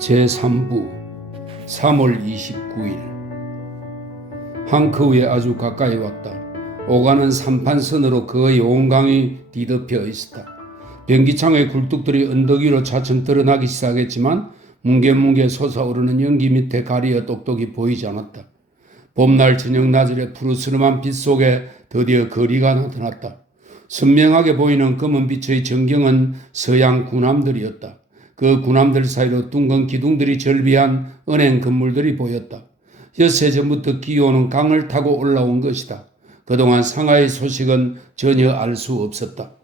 제3부 3월 29일 항크우에 아주 가까이 왔다. 오가는 삼판선으로 거의 온 강이 뒤덮여 있었다. 변기창의 굴뚝들이 언덕 위로 차츰 드러나기 시작했지만 뭉게뭉게 솟아오르는 연기 밑에 가리어 똑똑히 보이지 않았다. 봄날 저녁 나절의 푸르스름한 빛 속에 드디어 거리가 나타났다. 선명하게 보이는 검은 빛의 전경은 서양 군함들이었다. 그 군함들 사이로 둥근 기둥들이 절비한 은행 건물들이 보였다. 엿새 전부터 기어오는 강을 타고 올라온 것이다. 그동안 상하의 소식은 전혀 알 수 없었다.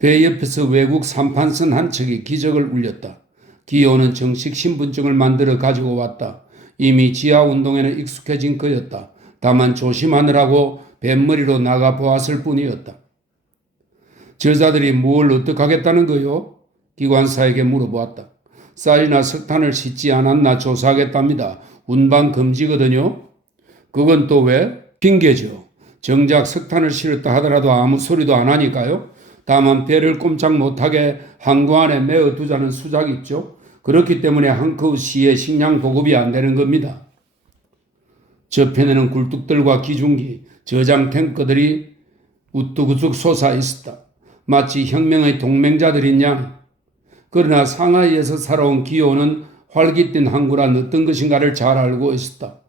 배 옆에서 외국 삼판선 한 척이 기적을 울렸다. 기어오는 정식 신분증을 만들어 가지고 왔다. 이미 지하 운동에는 익숙해진 그였다. 다만 조심하느라고 뱃머리로 나가 보았을 뿐이었다. 저자들이 뭘 어떡하겠다는 거요? 기관사에게 물어보았다. 쌀이나 석탄을 싣지 않았나 조사하겠답니다. 운반 금지거든요. 그건 또 왜? 핑계죠. 정작 석탄을 실었다 하더라도 아무 소리도 안 하니까요. 다만 배를 꼼짝 못하게 항구 안에 메어 두자는 수작이 있죠. 그렇기 때문에 항크우 시에 식량 보급이 안 되는 겁니다. 저편에는 굴뚝들과 기중기, 저장 탱커들이 우뚝우뚝 솟아 있었다. 마치 혁명의 동맹자들인 양. 그러나 상하이에서 살아온 기호는 활기띤 항구란 어떤 것인가를 잘 알고 있었다.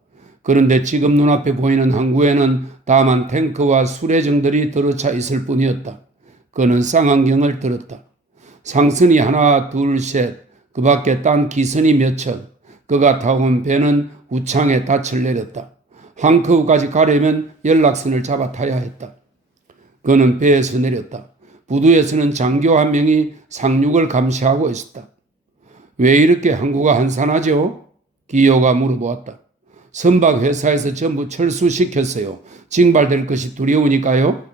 그런데 지금 눈앞에 보이는 항구에는 다만 탱크와 수레정들이 들어차 있을 뿐이었다. 그는 쌍안경을 들었다. 상선이 하나, 둘, 셋, 그 밖에 딴 기선이 몇 척. 그가 타온 배는 우창에 닻을 내렸다. 항크우까지 가려면 연락선을 잡아 타야 했다. 그는 배에서 내렸다. 부두에서는 장교 한 명이 상륙을 감시하고 있었다. 왜 이렇게 항구가 한산하죠? 기호가 물어보았다. 선박 회사에서 전부 철수시켰어요. 징발될 것이 두려우니까요.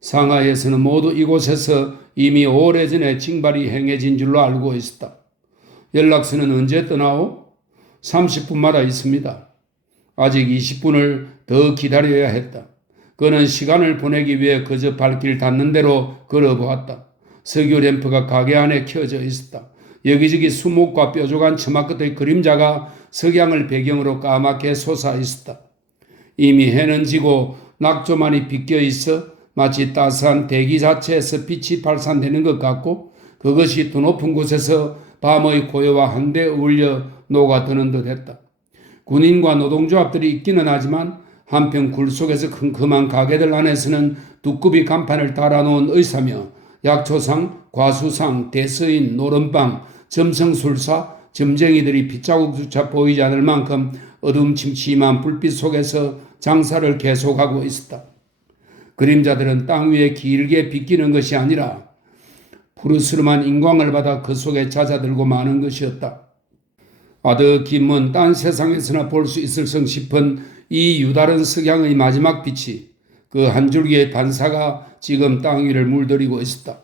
상하이에서는 모두 이곳에서 이미 오래전에 징발이 행해진 줄로 알고 있었다. 연락선은 언제 떠나오? 30분마다 있습니다. 아직 20분을 더 기다려야 했다. 그는 시간을 보내기 위해 그저 발길 닿는 대로 걸어보았다. 석유 램프가 가게 안에 켜져 있었다. 여기저기 수목과 뾰족한 처마 끝의 그림자가 석양을 배경으로 까맣게 솟아 있었다. 이미 해는 지고 낙조만이 비껴 있어 마치 따스한 대기 자체에서 빛이 발산되는 것 같고 그것이 더 높은 곳에서 밤의 고요와 한데 어울려 녹아드는 듯했다. 군인과 노동조합들이 있기는 하지만 한편 굴 속에서 큼큼한 가게들 안에서는 두꺼비 간판을 달아놓은 의사며 약초상, 과수상, 대서인, 노름방, 점성술사, 점쟁이들이 빗자국조차 보이지 않을 만큼 어둠침침한 불빛 속에서 장사를 계속하고 있었다. 그림자들은 땅 위에 길게 비끼는 것이 아니라 푸르스름한 인광을 받아 그 속에 잦아들고 마는 것이었다. 아득히먼 딴 세상에서나 볼 수 있을성 싶은 이 유다른 석양의 마지막 빛이 그 한 줄기의 반사가 지금 땅 위를 물들이고 있었다.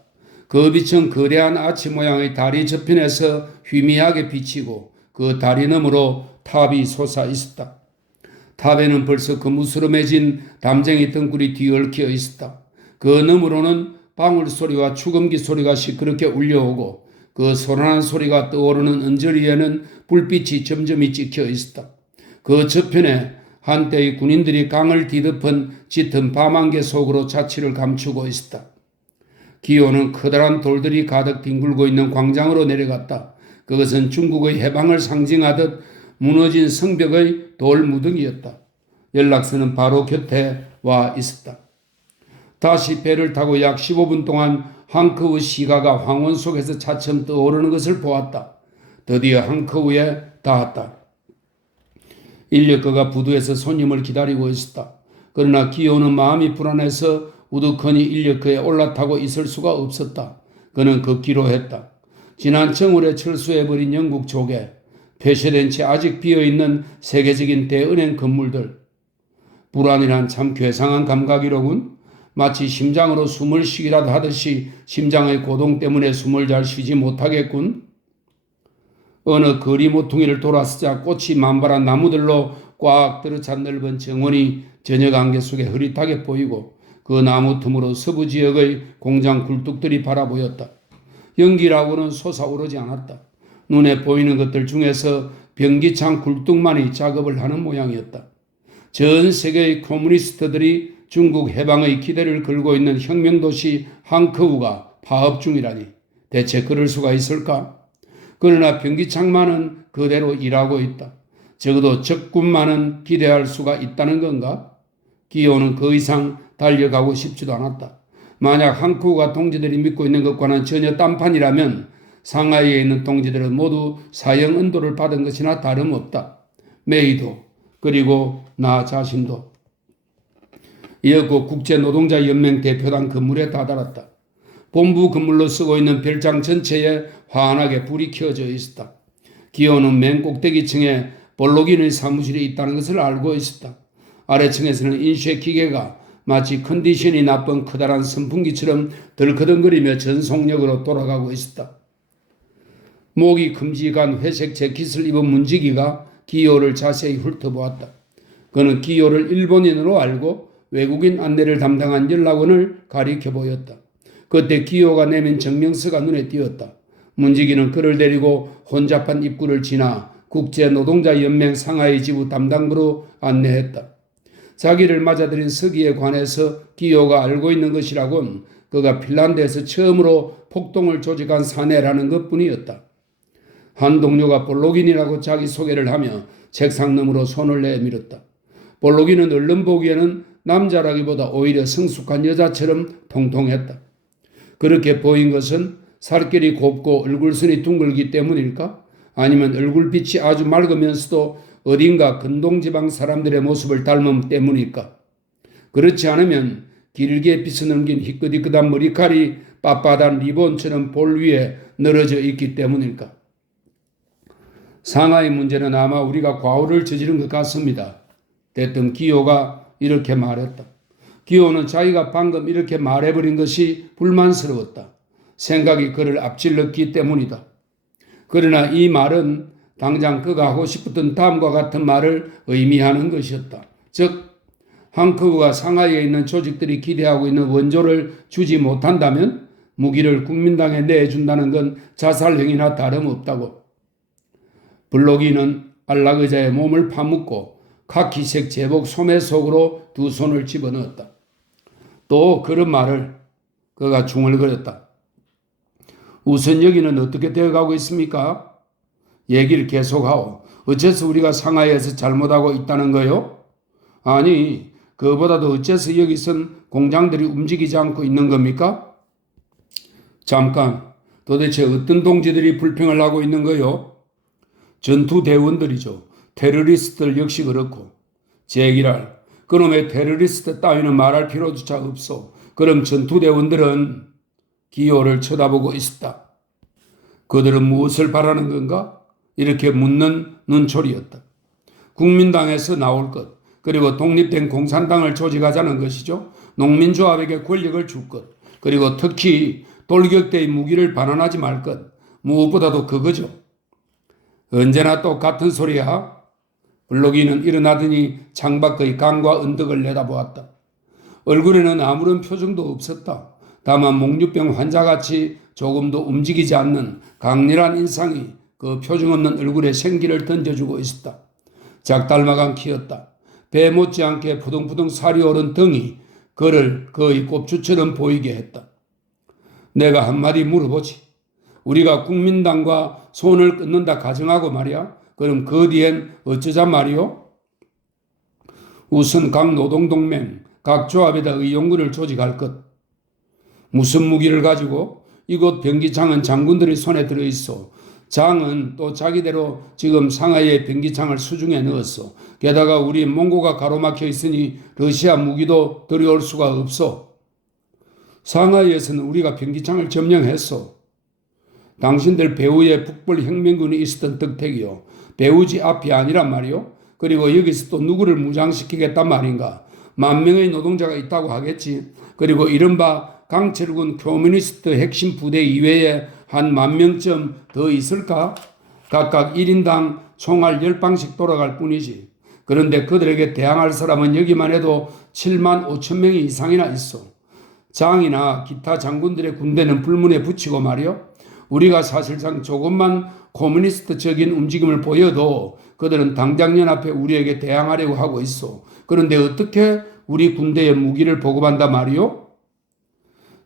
그 빛은 거대한 아치 모양의 다리 저편에서 희미하게 비치고 그 다리 너머로 탑이 솟아 있었다. 탑에는 벌써 거무스름해진 담쟁이 등굴이 뒤얽혀 있었다. 그 너머로는 방울 소리와 추금기 소리가 시끄럽게 울려오고 그 소란한 소리가 떠오르는 언저리에는 불빛이 점점이 찍혀 있었다. 그 저편에 한때의 군인들이 강을 뒤덮은 짙은 밤안개 속으로 자취를 감추고 있었다. 기호는 커다란 돌들이 가득 뒹굴고 있는 광장으로 내려갔다. 그것은 중국의 해방을 상징하듯 무너진 성벽의 돌 무등이었다. 연락선은 바로 곁에 와 있었다. 다시 배를 타고 약 15분 동안 항크우 시가가 황혼 속에서 차츰 떠오르는 것을 보았다. 드디어 항크우에 닿았다. 인력거가 부두에서 손님을 기다리고 있었다. 그러나 기호는 마음이 불안해서 우두커니 인력거에 올라타고 있을 수가 없었다. 그는 걷기로 했다. 지난 정월에 철수해버린 영국 조개, 폐쇄된 채 아직 비어있는 세계적인 대은행 건물들. 불안이란 참 괴상한 감각이로군. 마치 심장으로 숨을 쉬기라도 하듯이 심장의 고동 때문에 숨을 잘 쉬지 못하겠군. 어느 거리 모퉁이를 돌아서자 꽃이 만발한 나무들로 꽉 들어찬 넓은 정원이 저녁 안개 속에 흐릿하게 보이고 그 나무 틈으로 서부 지역의 공장 굴뚝들이 바라보였다. 연기라고는 솟아오르지 않았다. 눈에 보이는 것들 중에서 변기창 굴뚝만이 작업을 하는 모양이었다. 전 세계의 커뮤니스트들이 중국 해방의 기대를 걸고 있는 혁명도시 항커우가 파업 중이라니 대체 그럴 수가 있을까? 그러나 변기창만은 그대로 일하고 있다. 적어도 적군만은 기대할 수가 있다는 건가? 기호는 그 이상 달려가고 싶지도 않았다. 만약 항커우가 동지들이 믿고 있는 것과는 전혀 딴판이라면 상하이에 있는 동지들은 모두 사형 은도를 받은 것이나 다름없다. 메이도 그리고 나 자신도. 이었고 국제노동자연맹 대표단 건물에 다다랐다. 본부 건물로 쓰고 있는 별장 전체에 환하게 불이 켜져 있었다. 기호는 맨 꼭대기층에 볼록인의 사무실이 있다는 것을 알고 있었다. 아래층에서는 인쇄 기계가 마치 컨디션이 나쁜 커다란 선풍기처럼 덜커덩거리며 전속력으로 돌아가고 있었다. 목이 큼직한 회색 재킷을 입은 문지기가 기호를 자세히 훑어보았다. 그는 기호를 일본인으로 알고 외국인 안내를 담당한 연락원을 가리켜 보였다. 그때 기호가 내민 증명서가 눈에 띄었다. 문지기는 그를 데리고 혼잡한 입구를 지나 국제노동자연맹 상하이 지부 담당부로 안내했다. 자기를 맞아들인 서기에 관해서 기호가 알고 있는 것이라곤 그가 핀란드에서 처음으로 폭동을 조직한 사내라는 것뿐이었다. 한 동료가 볼록인이라고 자기소개를 하며 책상 너머로 손을 내밀었다. 볼록인은 얼른 보기에는 남자라기보다 오히려 성숙한 여자처럼 통통했다. 그렇게 보인 것은 살결이 곱고 얼굴선이 둥글기 때문일까? 아니면 얼굴빛이 아주 맑으면서도 어딘가 근동지방 사람들의 모습을 닮음 때문일까? 그렇지 않으면 길게 빗어넘긴 희끗희끗한 머리칼이 빳빳한 리본처럼 볼 위에 늘어져 있기 때문일까? 상하이 문제는 아마 우리가 과오를 저지른 것 같습니다. 대뜸 기호가 이렇게 말했다. 기호는 자기가 방금 이렇게 말해버린 것이 불만스러웠다. 생각이 그를 앞질렀기 때문이다. 그러나 이 말은 당장 그가 하고 싶었던 다음과 같은 말을 의미하는 것이었다. 즉 항커우가 상하이에 있는 조직들이 기대하고 있는 원조를 주지 못한다면 무기를 국민당에 내준다는 건 자살행위나 다름없다고. 블록이는 안락의자의 몸을 파묻고 카키색 제복 소매 속으로 두 손을 집어넣었다. 또 그런 말을 그가 중얼거렸다. 우선 여기는 어떻게 되어가고 있습니까? 얘기를 계속하오. 어째서 우리가 상하이에서 잘못하고 있다는 거요? 아니, 그보다도 어째서 여기선 공장들이 움직이지 않고 있는 겁니까? 잠깐, 도대체 어떤 동지들이 불평을 하고 있는 거요? 전투대원들이죠. 테러리스트들 역시 그렇고. 제기랄, 그놈의 테러리스트 따위는 말할 필요조차 없어. 그럼 전투대원들은 기호를 쳐다보고 있었다. 그들은 무엇을 바라는 건가? 이렇게 묻는 눈초리였다. 국민당에서 나올 것, 그리고 독립된 공산당을 조직하자는 것이죠. 농민조합에게 권력을 줄 것, 그리고 특히 돌격대의 무기를 반환하지 말 것, 무엇보다도 그거죠. 언제나 똑같은 소리야. 블록이는 일어나더니 창밖의 강과 언덕을 내다보았다. 얼굴에는 아무런 표정도 없었다. 다만 목류병 환자같이 조금도 움직이지 않는 강렬한 인상이 그 표정 없는 얼굴에 생기를 던져주고 있었다. 작달마간 키였다. 배 못지않게 푸둥푸둥 살이 오른 등이 그를 거의 꼽주처럼 보이게 했다. 내가 한마디 물어보지. 우리가 국민당과 손을 끊는다 가정하고 말이야. 그럼 그 뒤엔 어쩌자 말이오? 우선 각 노동동맹, 각 조합에다 의용군을 조직할 것. 무슨 무기를 가지고? 이곳 변기창은 장군들의 손에 들어있어. 장은 또 자기대로 지금 상하이에 변기창을 수중에 넣었어. 게다가 우리 몽고가 가로막혀 있으니 러시아 무기도 들여올 수가 없어. 상하이에서는 우리가 변기창을 점령했어. 당신들 배후에 북벌혁명군이 있었던 덕택이요. 배후지 앞이 아니란 말이요. 그리고 여기서 또 누구를 무장시키겠단 말인가. 10,000명의 노동자가 있다고 하겠지. 그리고 이른바 강철군 커뮤니스트 핵심 부대 이외에 한 10,000명쯤 더 있을까? 각각 1인당 총알 10방씩 돌아갈 뿐이지. 그런데 그들에게 대항할 사람은 여기만 해도 75,000명이 이상이나 있어. 장이나 기타 장군들의 군대는 불문에 붙이고 말이요. 우리가 사실상 조금만 코뮤니스트적인 움직임을 보여도 그들은 당장연합해 우리에게 대항하려고 하고 있어. 그런데 어떻게 우리 군대에 무기를 보급한다 말이요?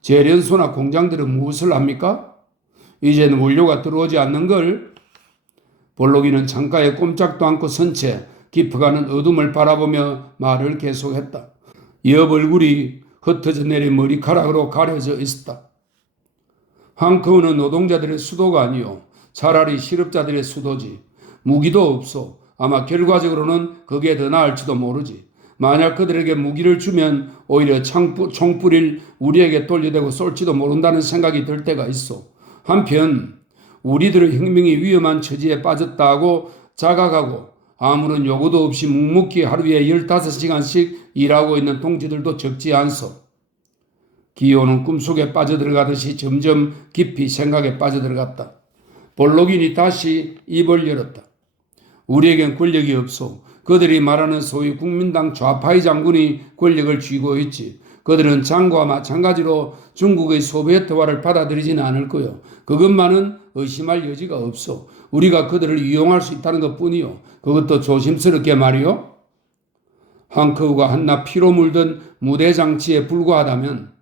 재련소나 공장들은 무엇을 합니까? 이제는 원료가 들어오지 않는 걸. 볼록이는 창가에 꼼짝도 않고 선 채 깊어가는 어둠을 바라보며 말을 계속했다. 옆 얼굴이 흩어져 내린 머리카락으로 가려져 있었다. 한커우는 노동자들의 수도가 아니요. 차라리 실업자들의 수도지. 무기도 없어. 아마 결과적으로는 그게 더 나을지도 모르지. 만약 그들에게 무기를 주면 오히려 총불을 우리에게 돌려대고 쏠지도 모른다는 생각이 들 때가 있어. 한편 우리들의 혁명이 위험한 처지에 빠졌다고 자각하고 아무런 요구도 없이 묵묵히 하루에 15시간씩 일하고 있는 동지들도 적지 않소. 기호는 꿈속에 빠져들어가듯이 점점 깊이 생각에 빠져들어갔다. 볼록인이 다시 입을 열었다. 우리에겐 권력이 없소. 그들이 말하는 소위 국민당 좌파의 장군이 권력을 쥐고 있지. 그들은 장과 마찬가지로 중국의 소비에트화를 받아들이지는 않을 거요. 그것만은 의심할 여지가 없어. 우리가 그들을 이용할 수 있다는 것뿐이요. 그것도 조심스럽게 말이요. 한커우가 한낱 피로 물든 무대 장치에 불과하다면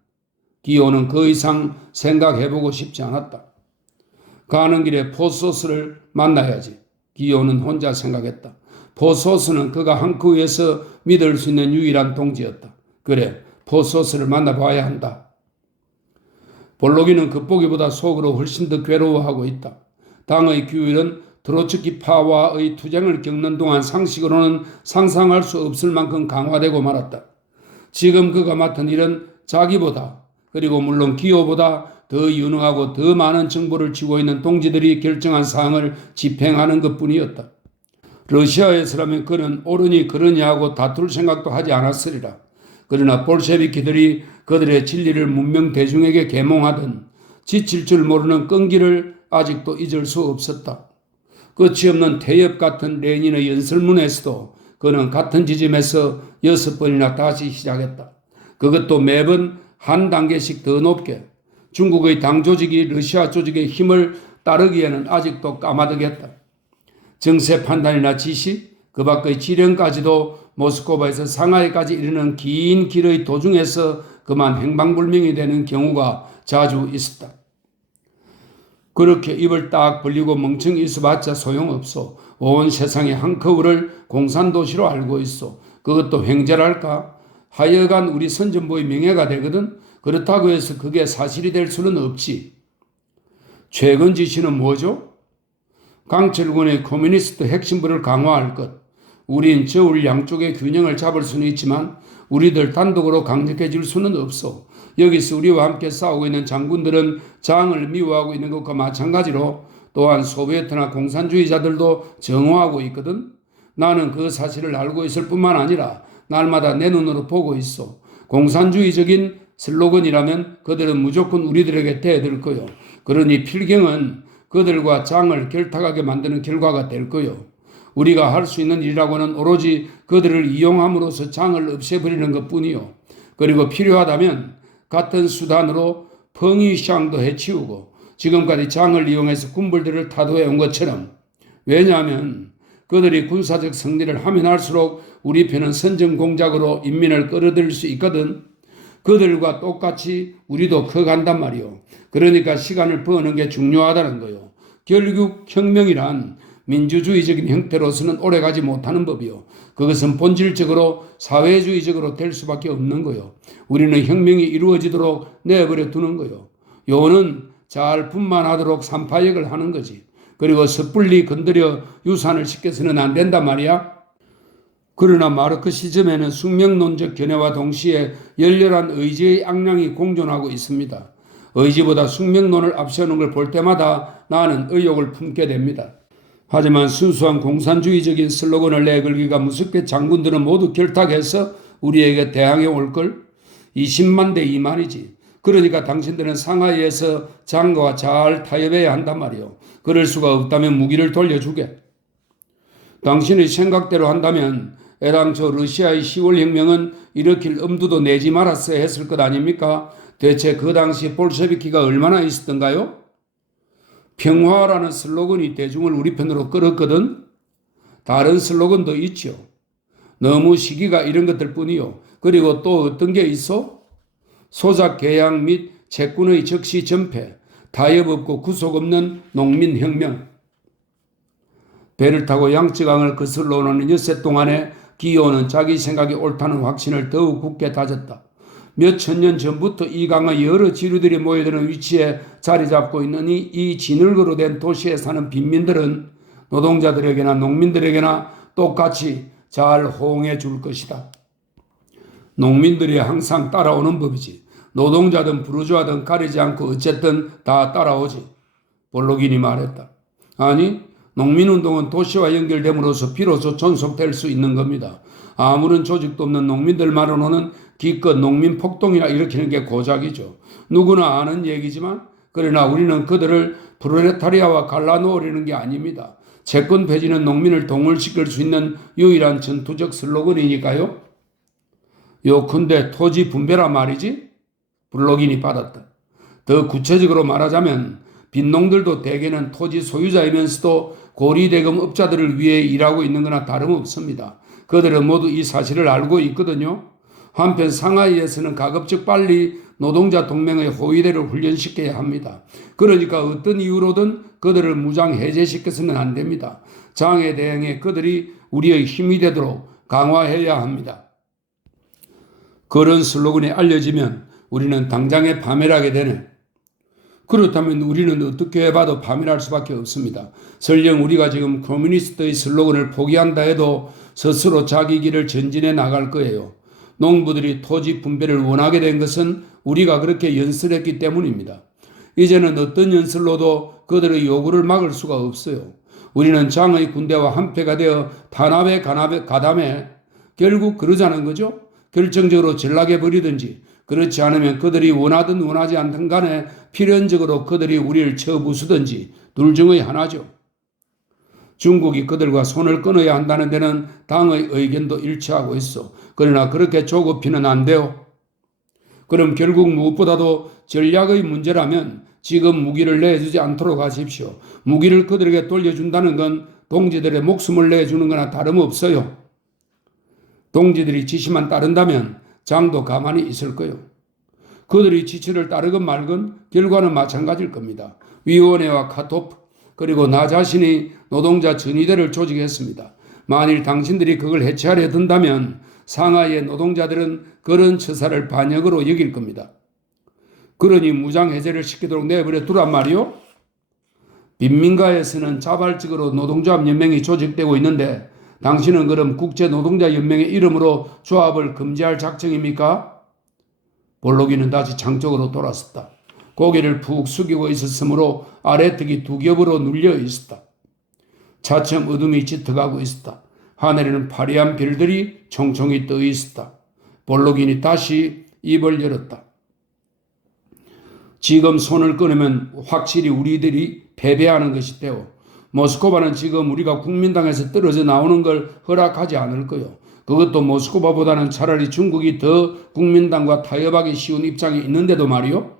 기호는 그 이상 생각해보고 싶지 않았다. 가는 길에 포소스를 만나야지. 기호는 혼자 생각했다. 포소스는 그가 한커우에서 믿을 수 있는 유일한 동지였다. 그래, 포소스를 만나봐야 한다. 볼록이는 겉보기보다 속으로 훨씬 더 괴로워하고 있다. 당의 규율은 트로츠키파와의 투쟁을 겪는 동안 상식으로는 상상할 수 없을 만큼 강화되고 말았다. 지금 그가 맡은 일은 자기보다 그리고 물론 기호보다 더 유능하고 더 많은 정보를 쥐고 있는 동지들이 결정한 사항을 집행하는 것뿐이었다. 러시아에서라면 그는 옳으니 그러냐 하고 다툴 생각도 하지 않았으리라. 그러나 볼셰비키들이 그들의 진리를 문명 대중에게 계몽하던 지칠 줄 모르는 끈기를 아직도 잊을 수 없었다. 끝이 없는 태엽 같은 레닌의 연설문에서도 그는 같은 지점에서 6번이나 다시 시작했다. 그것도 매번 한 단계씩 더 높게. 중국의 당 조직이 러시아 조직의 힘을 따르기에는 아직도 까마득했다. 정세 판단이나 지시, 그 밖의 지령까지도 모스크바에서 상하이까지 이르는 긴 길의 도중에서 그만 행방불명이 되는 경우가 자주 있었다. 그렇게 입을 딱 벌리고 멍청이 있어봤자 소용없어. 온 세상에 한커우를 공산도시로 알고 있어. 그것도 횡재랄까? 하여간 우리 선전부의 명예가 되거든. 그렇다고 해서 그게 사실이 될 수는 없지. 최근 지시는 뭐죠? 강철군의 커뮤니스트 핵심부를 강화할 것. 우린 저울 양쪽의 균형을 잡을 수는 있지만 우리들 단독으로 강력해질 수는 없어. 여기서 우리와 함께 싸우고 있는 장군들은 장을 미워하고 있는 것과 마찬가지로 또한 소비에트나 공산주의자들도 정오하고 있거든. 나는 그 사실을 알고 있을 뿐만 아니라 날마다 내 눈으로 보고 있어. 공산주의적인 슬로건이라면 그들은 무조건 우리들에게 대들 거요. 그러니 필경은 그들과 장을 결탁하게 만드는 결과가 될 거요. 우리가 할 수 있는 일이라고는 오로지 그들을 이용함으로써 장을 없애버리는 것뿐이요. 그리고 필요하다면 같은 수단으로 펑이샹도 해치우고 지금까지 장을 이용해서 군불들을 타도해 온 것처럼. 왜냐하면 그들이 군사적 승리를 하면 할수록 우리 편은 선전공작으로 인민을 끌어들일 수 있거든. 그들과 똑같이 우리도 커간단 말이요. 그러니까 시간을 버는 게 중요하다는 거요. 결국 혁명이란 민주주의적인 형태로서는 오래가지 못하는 법이요. 그것은 본질적으로 사회주의적으로 될 수밖에 없는 거요. 우리는 혁명이 이루어지도록 내버려 두는 거요. 요는 잘 분만하도록 삼파역을 하는 거지. 그리고 섣불리 건드려 유산을 시켜서는 안 된단 말이야. 그러나 마르크시즘에는 숙명론적 견해와 동시에 열렬한 의지의 악량이 공존하고 있습니다. 의지보다 숙명론을 앞세우는 걸 볼 때마다 나는 의욕을 품게 됩니다. 하지만 순수한 공산주의적인 슬로건을 내걸기가 무섭게 장군들은 모두 결탁해서 우리에게 대항해 올걸? 20만 대 2만이지. 그러니까 당신들은 상하이에서 장과 잘 타협해야 한단 말이오. 그럴 수가 없다면 무기를 돌려주게. 당신의 생각대로 한다면 애당초 러시아의 10월 혁명은 일으킬 엄두도 내지 말았어야 했을 것 아닙니까? 대체 그 당시 볼셰비키가 얼마나 있었던가요? 평화라는 슬로건이 대중을 우리 편으로 끌었거든. 다른 슬로건도 있죠. 너무 시기가 이런 것들 뿐이요. 그리고 또 어떤 게 있어? 소작 개양 및 채권의 적시 전폐, 타협 없고 구속 없는 농민혁명. 배를 타고 양쯔강을 거슬러 오는 엿새 동안에 기호는 자기 생각이 옳다는 확신을 더욱 굳게 다졌다. 몇 천년 전부터 이 강의 여러 지류들이 모여드는 위치에 자리 잡고 있는 이 진흙으로 된 도시에 사는 빈민들은 노동자들에게나 농민들에게나 똑같이 잘 호응해 줄 것이다. 농민들이 항상 따라오는 법이지. 노동자든 부르주아든 가리지 않고 어쨌든 다 따라오지. 볼록인이 말했다. 아니, 농민운동은 도시와 연결됨으로써 비로소 존속될 수 있는 겁니다. 아무런 조직도 없는 농민들만으로는 기껏 농민 폭동이나 일으키는 게 고작이죠. 누구나 아는 얘기지만 그러나 우리는 그들을 프롤레타리아와 갈라놓으려는 게 아닙니다. 채권 폐지는 농민을 동원시킬 수 있는 유일한 전투적 슬로건이니까요. 요컨대 토지 분배라 말이지? 블록인이 받았다. 더 구체적으로 말하자면 빈농들도 대개는 토지 소유자이면서도 고리대금 업자들을 위해 일하고 있는 거나 다름없습니다. 그들은 모두 이 사실을 알고 있거든요. 한편 상하이에서는 가급적 빨리 노동자 동맹의 호위대를 훈련시켜야 합니다. 그러니까 어떤 이유로든 그들을 무장 해제시켜서는 안 됩니다. 장에 대응해 그들이 우리의 힘이 되도록 강화해야 합니다. 그런 슬로건이 알려지면 우리는 당장에 파멸하게 되네. 그렇다면 우리는 어떻게 해봐도 파멸할 수밖에 없습니다. 설령 우리가 지금 커뮤니스트의 슬로건을 포기한다 해도 스스로 자기 길을 전진해 나갈 거예요. 농부들이 토지 분배를 원하게 된 것은 우리가 그렇게 연설했기 때문입니다. 이제는 어떤 연설로도 그들의 요구를 막을 수가 없어요. 우리는 장의 군대와 한패가 되어 탄압에 가담해 결국 그러자는 거죠. 결정적으로 전락해 버리든지 그렇지 않으면 그들이 원하든 원하지 않든 간에 필연적으로 그들이 우리를 쳐부수든지 둘 중의 하나죠. 중국이 그들과 손을 끊어야 한다는 데는 당의 의견도 일치하고 있어. 그러나 그렇게 조급히는 안 돼요. 그럼 결국 무엇보다도 전략의 문제라면 지금 무기를 내주지 않도록 하십시오. 무기를 그들에게 돌려준다는 건 동지들의 목숨을 내주는 거나 다름없어요. 동지들이 지시만 따른다면 장도 가만히 있을 거요. 그들이 지시를 따르건 말건 결과는 마찬가지일 겁니다. 위원회와 카토프 그리고 나 자신이 노동자 전의대를 조직했습니다. 만일 당신들이 그걸 해체하려 든다면 상하이의 노동자들은 그런 처사를 반역으로 여길 겁니다. 그러니 무장해제를 시키도록 내버려 두란 말이요? 빈민가에서는 자발적으로 노동조합연맹이 조직되고 있는데 당신은 그럼 국제노동자연맹의 이름으로 조합을 금지할 작정입니까? 볼록이는 다시 장쪽으로 돌아섰다. 고개를 푹 숙이고 있었으므로 아래턱이 두 겹으로 눌려 있었다. 차츰 어둠이 짙어가고 있었다. 하늘에는 파리한 별들이 총총히 떠 있었다. 볼록인이 다시 입을 열었다. 지금 손을 끊으면 확실히 우리들이 패배하는 것이 되오. 모스크바는 지금 우리가 국민당에서 떨어져 나오는 걸 허락하지 않을 거요. 그것도 모스크바보다는 차라리 중국이 더 국민당과 타협하기 쉬운 입장에 있는데도 말이요.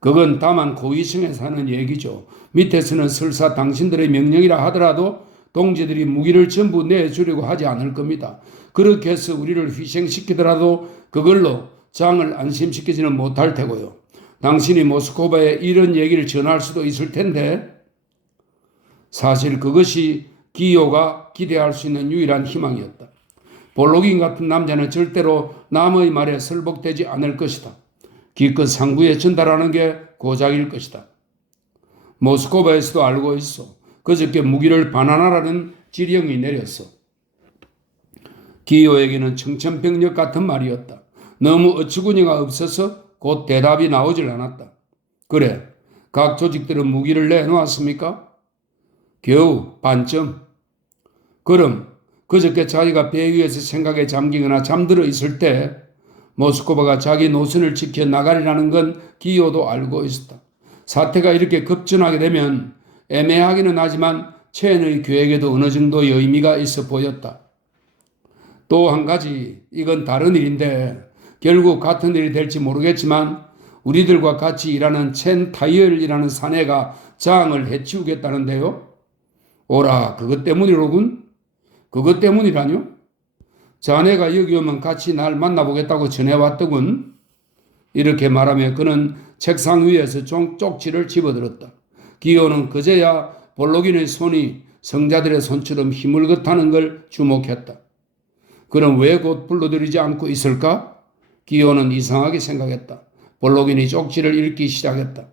그건 다만 고위층에서 하는 얘기죠. 밑에서는 설사 당신들의 명령이라 하더라도 동지들이 무기를 전부 내주려고 하지 않을 겁니다. 그렇게 해서 우리를 희생시키더라도 그걸로 장을 안심시키지는 못할 테고요. 당신이 모스크바에 이런 얘기를 전할 수도 있을 텐데 사실 그것이 기요가 기대할 수 있는 유일한 희망이었다. 볼록인 같은 남자는 절대로 남의 말에 설복되지 않을 것이다. 기껏 상부에 전달하는 게 고작일 것이다. 모스크바에서도 알고 있어. 그저께 무기를 반환하라는 지령이 내렸어. 기요에게는 청천벽력 같은 말이었다. 너무 어처구니가 없어서 곧 대답이 나오질 않았다. 그래, 각 조직들은 무기를 내놓았습니까? 겨우 반쯤. 그럼 그저께 자기가 배 위에서 생각에 잠기거나 잠들어 있을 때 모스크바가 자기 노선을 지켜 나가리라는 건 기요도 알고 있었다. 사태가 이렇게 급전하게 되면 애매하기는 하지만 체인의 계획에도 어느 정도의 의미가 있어 보였다. 또 한 가지, 이건 다른 일인데 결국 같은 일이 될지 모르겠지만 우리들과 같이 일하는 첸 타이얼이라는 사내가 장을 해치우겠다는데요. 오라, 그것 때문이로군. 그것 때문이라뇨? 자네가 여기 오면 같이 날 만나보겠다고 전해왔더군. 이렇게 말하며 그는 책상 위에서 쪽지를 집어들었다. 기호는 그제야 볼록인의 손이 성자들의 손처럼 힘을긋하는 걸 주목했다. 그럼 왜 곧 불러들이지 않고 있을까? 기호는 이상하게 생각했다. 볼록인이 쪽지를 읽기 시작했다.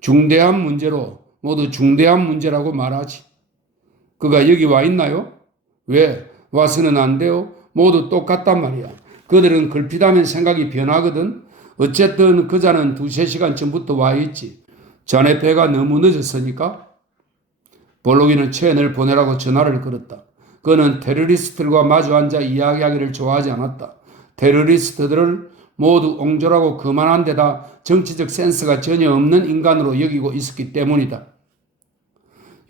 중대한 문제로 모두 중대한 문제라고 말하지. 그가 여기 와 있나요? 왜? 와서는 안 돼요? 모두 똑같단 말이야. 그들은 걸핏하면 생각이 변하거든. 어쨌든 그자는 2-3시간 전부터 와 있지. 자네 배가 너무 늦었으니까. 볼록이는 첸을 보내라고 전화를 걸었다. 그는 테러리스트들과 마주 앉아 이야기하기를 좋아하지 않았다. 테러리스트들을 모두 옹졸하고 거만한 데다 정치적 센스가 전혀 없는 인간으로 여기고 있었기 때문이다.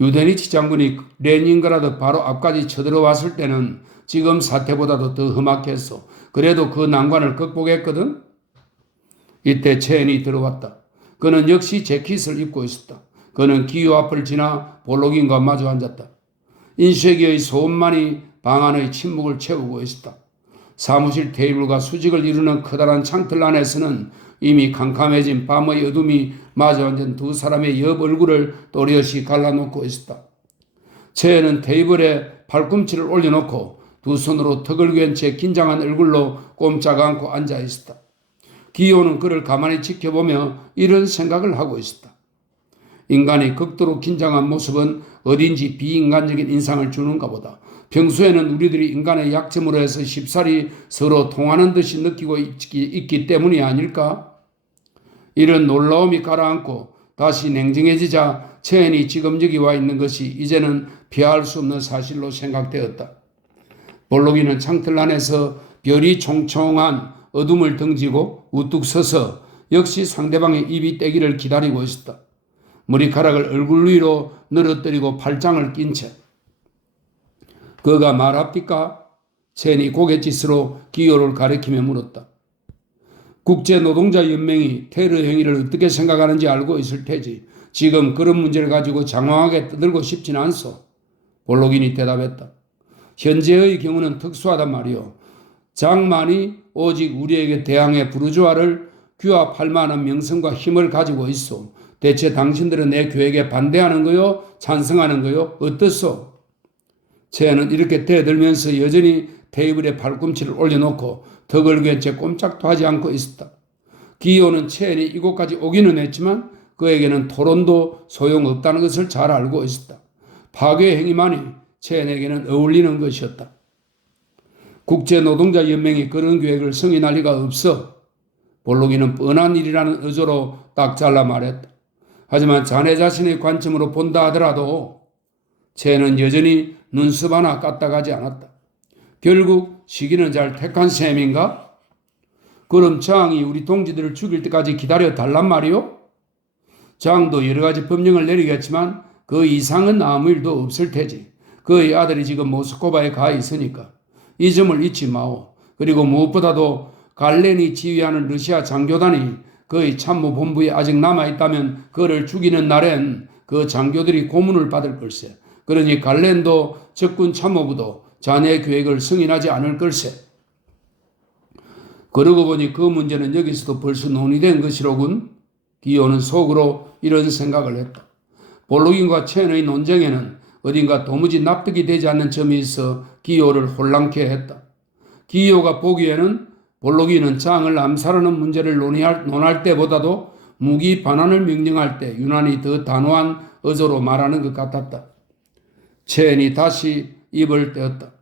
유데니치 장군이 레닌그라드 바로 앞까지 쳐들어왔을 때는 지금 사태보다도 더 험악했어. 그래도 그 난관을 극복했거든. 이때 첸이 들어왔다. 그는 역시 재킷을 입고 있었다. 그는 기호 앞을 지나 볼록인과 마주 앉았다. 인쇄기의 소음만이 방 안의 침묵을 채우고 있었다. 사무실 테이블과 수직을 이루는 커다란 창틀 안에서는 이미 캄캄해진 밤의 어둠이 마주 앉은 두 사람의 옆 얼굴을 또렷이 갈라놓고 있었다. 첸은 테이블에 팔꿈치를 올려놓고 두 손으로 턱을 괜 채 긴장한 얼굴로 꼼짝 않고 앉아 있었다. 기호는 그를 가만히 지켜보며 이런 생각을 하고 있었다. 인간이 극도로 긴장한 모습은 어딘지 비인간적인 인상을 주는가 보다. 평소에는 우리들이 인간의 약점으로 해서 쉽사리 서로 통하는 듯이 느끼고 있기 때문이 아닐까? 이런 놀라움이 가라앉고 다시 냉정해지자 첸이 지금 여기 와 있는 것이 이제는 피할 수 없는 사실로 생각되었다. 볼록이는 창틀 안에서 별이 총총한 어둠을 등지고 우뚝 서서 역시 상대방의 입이 떼기를 기다리고 있었다. 머리카락을 얼굴 위로 늘어뜨리고 팔짱을 낀 채. 그가 말합니까? 첸이 고갯짓으로 기호를 가리키며 물었다. 국제노동자연맹이 테러 행위를 어떻게 생각하는지 알고 있을 테지. 지금 그런 문제를 가지고 장황하게 떠들고 싶진 않소. 볼록인이 대답했다. 현재의 경우는 특수하단 말이오. 장만이 오직 우리에게 대항해 부르주아를 규합할 만한 명성과 힘을 가지고 있소. 대체 당신들은 내 계획에 반대하는 거요? 찬성하는 거요? 어떻소? 첸은 이렇게 대들면서 여전히 테이블에 팔꿈치를 올려놓고 턱을 괜 채 꼼짝도 하지 않고 있었다. 기호는 첸이 이곳까지 오기는 했지만 그에게는 토론도 소용없다는 것을 잘 알고 있었다. 파괴 행위만이 첸에게는 어울리는 것이었다. 국제노동자연맹이 그런 계획을 승인할 리가 없어. 볼록이는 뻔한 일이라는 의조로 딱 잘라 말했다. 하지만 자네 자신의 관점으로 본다 하더라도 첸은 여전히 눈썹 하나 까딱하지 않았다. 결국 시기는 잘 택한 셈인가? 그럼 장이 우리 동지들을 죽일 때까지 기다려 달란 말이오? 장도 여러 가지 법령을 내리겠지만 그 이상은 아무 일도 없을 테지. 그의 아들이 지금 모스크바에 가 있으니까. 이 점을 잊지 마오. 그리고 무엇보다도 갈렌이 지휘하는 러시아 장교단이 그의 참모본부에 아직 남아있다면 그를 죽이는 날엔 그 장교들이 고문을 받을 걸세. 그러니 갈렌도 적군 참모부도 자네 계획을 승인하지 않을 걸세. 그러고 보니 그 문제는 여기서도 벌써 논의된 것이로군. 기호는 속으로 이런 생각을 했다. 볼록인과 첸의 논쟁에는 어딘가 도무지 납득이 되지 않는 점이 있어 기호를 혼란케 했다. 기호가 보기에는 볼록이는 장을 암살하는 문제를 논할 때보다도 무기 반환을 명령할 때 유난히 더 단호한 어조로 말하는 것 같았다. 첸이 다시 입을 떼었다.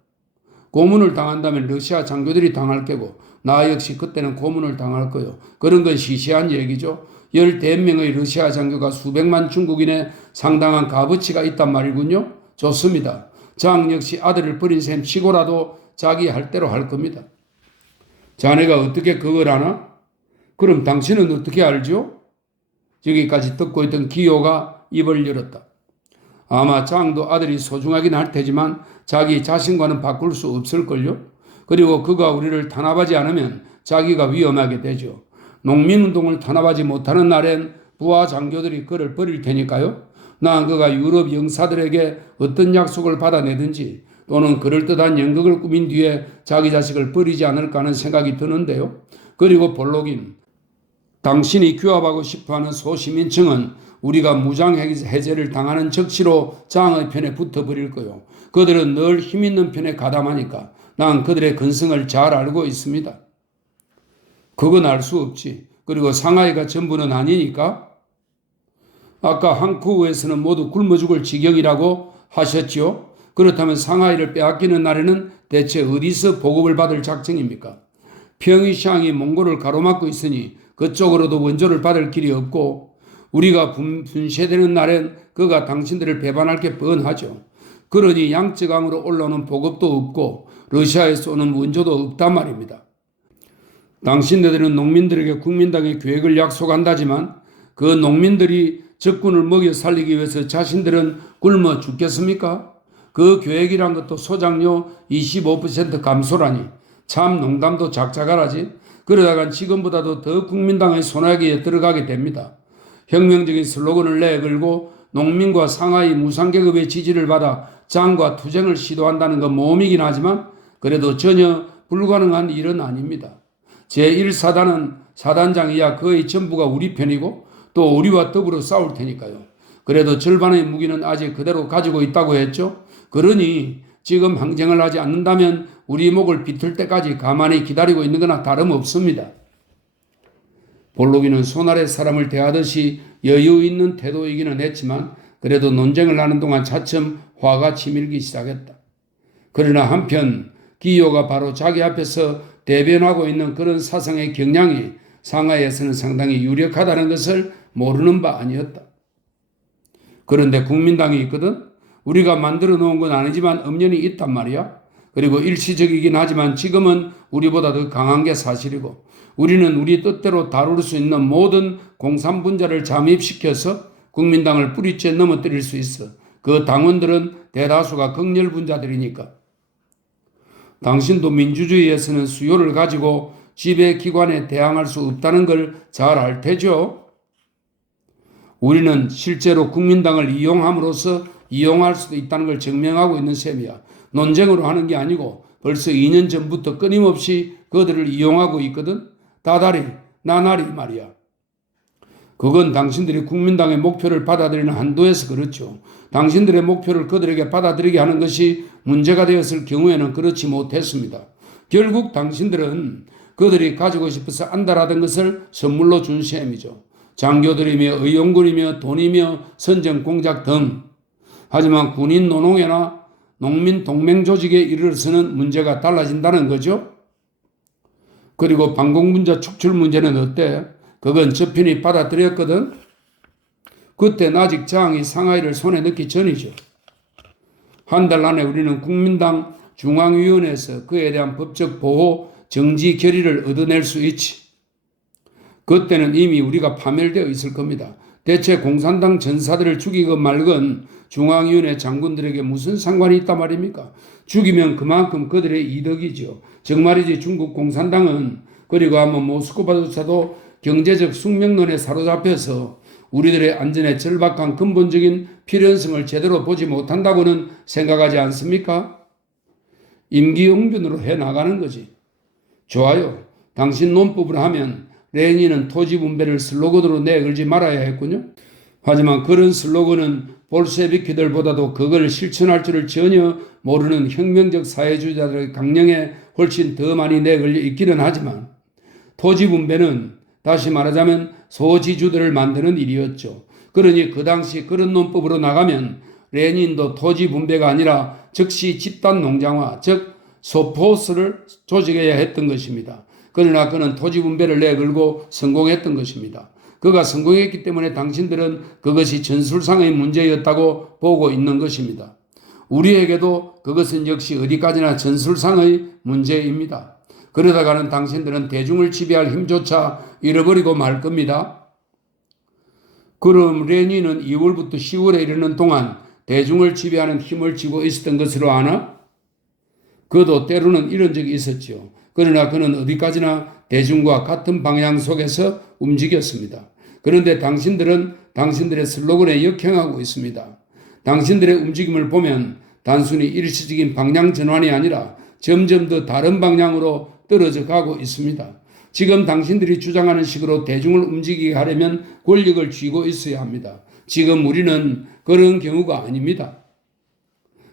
고문을 당한다면 러시아 장교들이 당할 게고 나 역시 그때는 고문을 당할 거요. 그런 건 시시한 얘기죠. 15명의 러시아 장교가 수백만 중국인의 상당한 값어치가 있단 말이군요. 좋습니다. 장 역시 아들을 버린 셈 치고라도 자기 할 대로 할 겁니다. 자네가 어떻게 그걸 아나? 그럼 당신은 어떻게 알죠? 여기까지 듣고 있던 기호가 입을 열었다. 아마 장도 아들이 소중하긴 할 테지만 자기 자신과는 바꿀 수 없을걸요? 그리고 그가 우리를 탄압하지 않으면 자기가 위험하게 되죠. 농민운동을 탄압하지 못하는 날엔 부하 장교들이 그를 버릴 테니까요. 난 그가 유럽 영사들에게 어떤 약속을 받아내든지 또는 그럴듯한 연극을 꾸민 뒤에 자기 자식을 버리지 않을까 하는 생각이 드는데요. 그리고 볼록인, 당신이 규합하고 싶어하는 소시민층은 우리가 무장해제를 당하는 적시로 장의 편에 붙어버릴 거요. 그들은 늘 힘있는 편에 가담하니까 난 그들의 근성을 잘 알고 있습니다. 그건 알 수 없지. 그리고 상하이가 전부는 아니니까. 아까 항쿠에서는 모두 굶어 죽을 지경이라고 하셨지요. 그렇다면 상하이를 빼앗기는 날에는 대체 어디서 보급을 받을 작정입니까? 평이샹이 몽골을 가로막고 있으니 그쪽으로도 원조를 받을 길이 없고 우리가 분쇄되는 날엔 그가 당신들을 배반할 게 뻔하죠. 그러니 양쯔강으로 올라오는 보급도 없고 러시아에서 오는 원조도 없단 말입니다. 당신네들은 농민들에게 국민당의 계획을 약속한다지만 그 농민들이 적군을 먹여 살리기 위해서 자신들은 굶어 죽겠습니까? 그 계획이란 것도 소장료 25% 감소라니 참 농담도 작작하라지. 그러다간 지금보다도 더 국민당의 손아귀에 들어가게 됩니다. 혁명적인 슬로건을 내걸고 농민과 상하이 무상계급의 지지를 받아 장과 투쟁을 시도한다는 건 모험이긴 하지만 그래도 전혀 불가능한 일은 아닙니다. 제1사단은 사단장이야 거의 전부가 우리 편이고 또 우리와 더불어 싸울 테니까요. 그래도 절반의 무기는 아직 그대로 가지고 있다고 했죠. 그러니 지금 항쟁을 하지 않는다면 우리 목을 비틀 때까지 가만히 기다리고 있는 거나 다름없습니다. 볼록이는 손아래 사람을 대하듯이 여유 있는 태도이기는 했지만 그래도 논쟁을 하는 동안 차츰 화가 치밀기 시작했다. 그러나 한편 기요가 바로 자기 앞에서 대변하고 있는 그런 사상의 경향이 상하이에서는 상당히 유력하다는 것을 모르는 바 아니었다. 그런데 국민당이 있거든? 우리가 만들어 놓은 건 아니지만 엄연히 있단 말이야. 그리고 일시적이긴 하지만 지금은 우리보다 더 강한 게 사실이고 우리는 우리 뜻대로 다룰 수 있는 모든 공산분자를 잠입시켜서 국민당을 뿌리째 넘어뜨릴 수 있어. 그 당원들은 대다수가 극렬분자들이니까. 당신도 민주주의에서는 수요를 가지고 지배기관에 대항할 수 없다는 걸 잘 알 테죠. 우리는 실제로 국민당을 이용함으로써 이용할 수도 있다는 걸 증명하고 있는 셈이야. 논쟁으로 하는 게 아니고 벌써 2년 전부터 끊임없이 그들을 이용하고 있거든. 다다리, 나나리 말이야. 그건 당신들이 국민당의 목표를 받아들이는 한도에서 그렇죠. 당신들의 목표를 그들에게 받아들이게 하는 것이 문제가 되었을 경우에는 그렇지 못했습니다. 결국 당신들은 그들이 가지고 싶어서 안달하던 것을 선물로 준 셈이죠. 장교들이며 의용군이며 돈이며 선전공작 등. 하지만 군인 노농회나 농민 동맹 조직에 이르러서는 문제가 달라진다는 거죠. 그리고 방공분자 축출 문제는 어때? 그건 저편이 받아들였거든. 그땐 아직 장이 상하이를 손에 넣기 전이죠. 한 달 안에 우리는 국민당 중앙위원회에서 그에 대한 법적 보호 정지 결의를 얻어낼 수 있지. 그때는 이미 우리가 파멸되어 있을 겁니다. 대체 공산당 전사들을 죽이건 말건 중앙위원회 장군들에게 무슨 상관이 있단 말입니까? 죽이면 그만큼 그들의 이득이죠. 정말이지 중국 공산당은 그리고 아마 모스크바조차도 경제적 숙명론에 사로잡혀서 우리들의 안전에 절박한 근본적인 필연성을 제대로 보지 못한다고는 생각하지 않습니까? 임기응변으로 해나가는 거지. 좋아요. 당신 논법을 하면 레닌은 토지 분배를 슬로건으로 내걸지 말아야 했군요. 하지만 그런 슬로건은 볼셰비키들보다도 그걸 실천할 줄을 전혀 모르는 혁명적 사회주의자들의 강령에 훨씬 더 많이 내걸려 있기는 하지만 토지 분배는 다시 말하자면 소지주들을 만드는 일이었죠. 그러니 그 당시 그런 논법으로 나가면 레닌도 토지 분배가 아니라 즉시 집단 농장화, 즉 소포스를 조직해야 했던 것입니다. 그러나 그는 토지 분배를 내걸고 성공했던 것입니다. 그가 성공했기 때문에 당신들은 그것이 전술상의 문제였다고 보고 있는 것입니다. 우리에게도 그것은 역시 어디까지나 전술상의 문제입니다. 그러다가는 당신들은 대중을 지배할 힘조차 잃어버리고 말 겁니다. 그럼 레닌은 2월부터 10월에 이르는 동안 대중을 지배하는 힘을 쥐고 있었던 것으로 아나? 그도 때로는 이런 적이 있었죠. 그러나 그는 어디까지나 대중과 같은 방향 속에서 움직였습니다. 그런데 당신들은 당신들의 슬로건에 역행하고 있습니다. 당신들의 움직임을 보면 단순히 일시적인 방향 전환이 아니라 점점 더 다른 방향으로 떨어져 가고 있습니다. 지금 당신들이 주장하는 식으로 대중을 움직이게 하려면 권력을 쥐고 있어야 합니다. 지금 우리는 그런 경우가 아닙니다.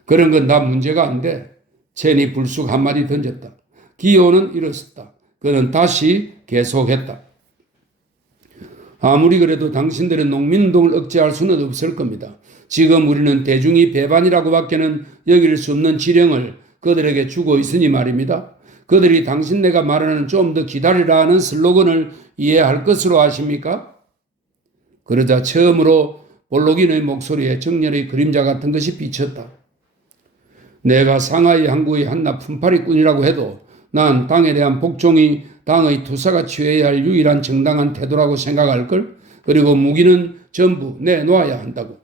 그런 건 다 문제가 안 돼. 첸이 불쑥 한마디 던졌다. 기호는 일었었다. 그는 다시 계속했다. 아무리 그래도 당신들은 농민운동을 억제할 수는 없을 겁니다. 지금 우리는 대중이 배반이라고 밖에는 여길 수 없는 지령을 그들에게 주고 있으니 말입니다. 그들이 당신네가 말하는 좀 더 기다리라는 슬로건을 이해할 것으로 아십니까? 그러자 처음으로 볼록인의 목소리에 정열의 그림자 같은 것이 비쳤다. 내가 상하이 항구의 한낱 품팔이꾼이라고 해도 난 땅에 대한 복종이 당의 투사가 취해야 할 유일한 정당한 태도라고 생각할걸? 그리고 무기는 전부 내놓아야 한다고.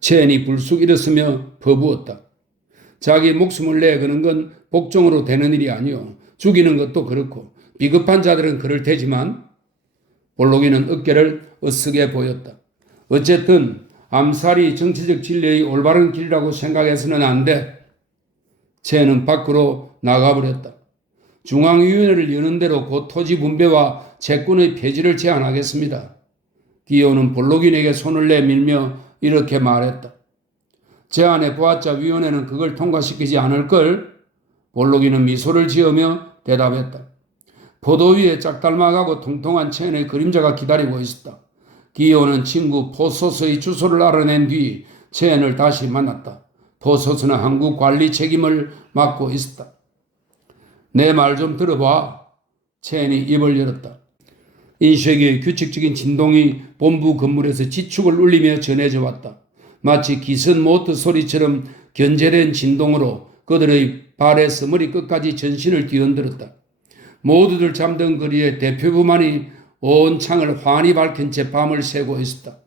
첸이 불쑥 일었으며 퍼부었다. 자기 목숨을 내거는 건 복종으로 되는 일이 아니오. 죽이는 것도 그렇고 비겁한 자들은 그럴 테지만 볼록이는 어깨를 으쓱해 보였다. 어쨌든 암살이 정치적 진리의 올바른 길이라고 생각해서는 안 돼. 첸은 밖으로 나가버렸다. 중앙위원회를 여는 대로 곧 토지 분배와 채권의 폐지를 제안하겠습니다. 기호는 볼록인에게 손을 내밀며 이렇게 말했다. 제안해 보았자 위원회는 그걸 통과시키지 않을 걸. 볼록이는 미소를 지으며 대답했다. 포도 위에 짝닮아가고 통통한 첸의 그림자가 기다리고 있었다. 기호는 친구 포소스의 주소를 알아낸 뒤 첸을 다시 만났다. 포소스는 한국 관리 책임을 맡고 있었다. 내 말 좀 들어봐. 첸이 입을 열었다. 인쇄기의 규칙적인 진동이 본부 건물에서 지축을 울리며 전해져 왔다. 마치 기선 모터 소리처럼 견제된 진동으로 그들의 발에서 머리끝까지 전신을 뒤흔들었다. 모두들 잠든 거리에 대표부만이 온 창을 환히 밝힌 채 밤을 새고 있었다.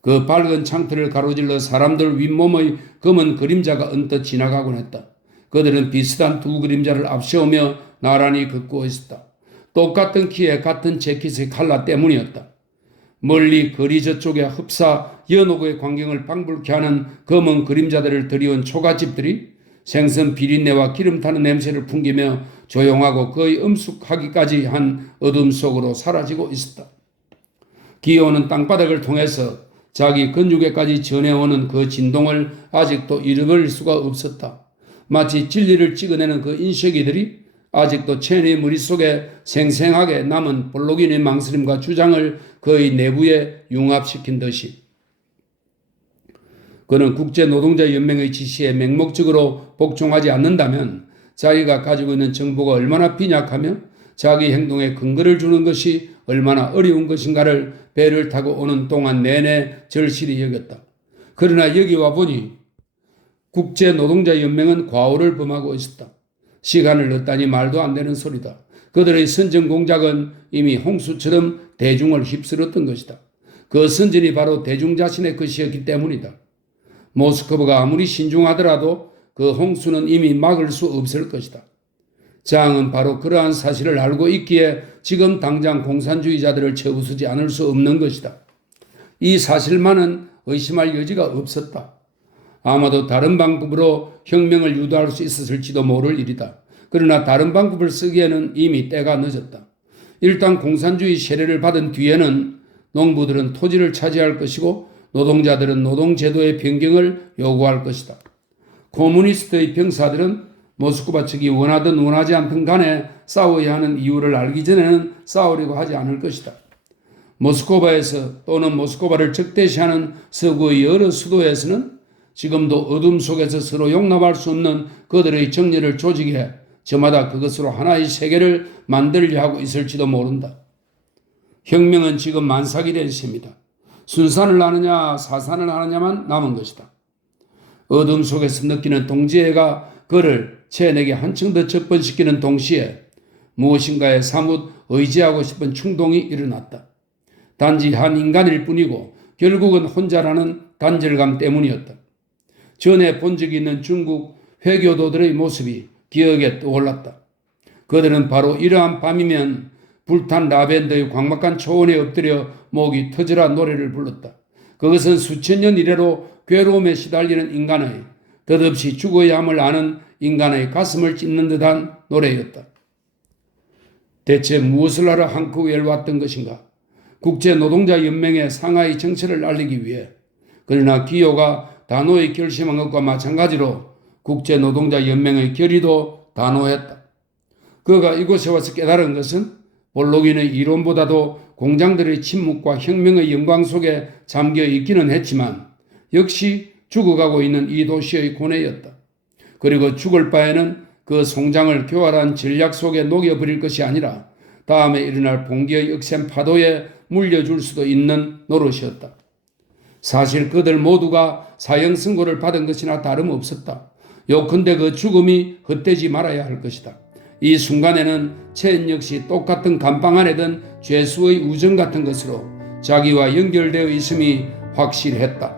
그 밝은 창틀을 가로질러 사람들 윗몸의 검은 그림자가 언뜻 지나가곤 했다. 그들은 비슷한 두 그림자를 앞세우며 나란히 걷고 있었다. 똑같은 키에 같은 재킷의 컬러 때문이었다. 멀리 거리 저쪽에 흡사 연옥의 광경을 방불케 하는 검은 그림자들을 들이온 초가집들이 생선 비린내와 기름 타는 냄새를 풍기며 조용하고 거의 엄숙하기까지 한 어둠 속으로 사라지고 있었다. 기호는 땅바닥을 통해서 자기 근육에까지 전해오는 그 진동을 아직도 잃어버릴 수가 없었다. 마치 진리를 찍어내는 그 인쇄기들이 아직도 첸의 머릿속에 생생하게 남은 볼록인의 망설임과 주장을 그의 내부에 융합시킨 듯이. 그는 국제노동자연맹의 지시에 맹목적으로 복종하지 않는다면 자기가 가지고 있는 정보가 얼마나 빈약하며 자기 행동에 근거를 주는 것이 얼마나 어려운 것인가를 배를 타고 오는 동안 내내 절실히 여겼다. 그러나 여기 와보니 국제노동자연맹은 과오를 범하고 있었다. 시간을 넣다니 말도 안 되는 소리다. 그들의 선전 공작은 이미 홍수처럼 대중을 휩쓸었던 것이다. 그 선전이 바로 대중 자신의 것이었기 때문이다. 모스크바가 아무리 신중하더라도 그 홍수는 이미 막을 수 없을 것이다. 장은 바로 그러한 사실을 알고 있기에 지금 당장 공산주의자들을 쳐부수지 않을 수 없는 것이다. 이 사실만은 의심할 여지가 없었다. 아마도 다른 방법으로 혁명을 유도할 수 있었을지도 모를 일이다. 그러나 다른 방법을 쓰기에는 이미 때가 늦었다. 일단 공산주의 세례를 받은 뒤에는 농부들은 토지를 차지할 것이고 노동자들은 노동제도의 변경을 요구할 것이다. 코뮤니스트의 병사들은 모스크바 측이 원하든 원하지 않든 간에 싸워야 하는 이유를 알기 전에는 싸우려고 하지 않을 것이다. 모스크바에서 또는 모스크바를 적대시하는 서구의 여러 수도에서는 지금도 어둠 속에서 서로 용납할 수 없는 그들의 정열을 조직해 저마다 그것으로 하나의 세계를 만들려 하고 있을지도 모른다. 혁명은 지금 만삭이 된 셈이다. 순산을 하느냐 사산을 하느냐만 남은 것이다. 어둠 속에서 느끼는 동지애가 그를 첸에게 한층 더 적번시키는 동시에 무엇인가에 사뭇 의지하고 싶은 충동이 일어났다. 단지 한 인간일 뿐이고 결국은 혼자라는 단절감 때문이었다. 전에 본 적이 있는 중국 회교도들의 모습이 기억에 떠올랐다. 그들은 바로 이러한 밤이면 불탄 라벤더의 광막한 초원에 엎드려 목이 터져라 노래를 불렀다. 그것은 수천 년 이래로 괴로움에 시달리는 인간의, 덧없이 죽어야 함을 아는 인간의 가슴을 찢는 듯한 노래였다. 대체 무엇을 하러 한국에 왔던 것인가? 국제노동자연맹의 상하이 정체를 알리기 위해. 그러나 기요가 단호히 결심한 것과 마찬가지로 국제노동자연맹의 결의도 단호했다. 그가 이곳에 와서 깨달은 것은 볼록인의 이론보다도 공장들의 침묵과 혁명의 영광 속에 잠겨 있기는 했지만 역시 죽어가고 있는 이 도시의 고뇌였다. 그리고 죽을 바에는 그 송장을 교활한 전략 속에 녹여버릴 것이 아니라 다음에 일어날 봉기의 억센 파도에 물려줄 수도 있는 노릇이었다. 사실 그들 모두가 사형 선고를 받은 것이나 다름없었다. 요컨대 그 죽음이 헛되지 말아야 할 것이다. 이 순간에는 첸 역시 똑같은 감방 안에 든 죄수의 우정 같은 것으로 자기와 연결되어 있음이 확실했다.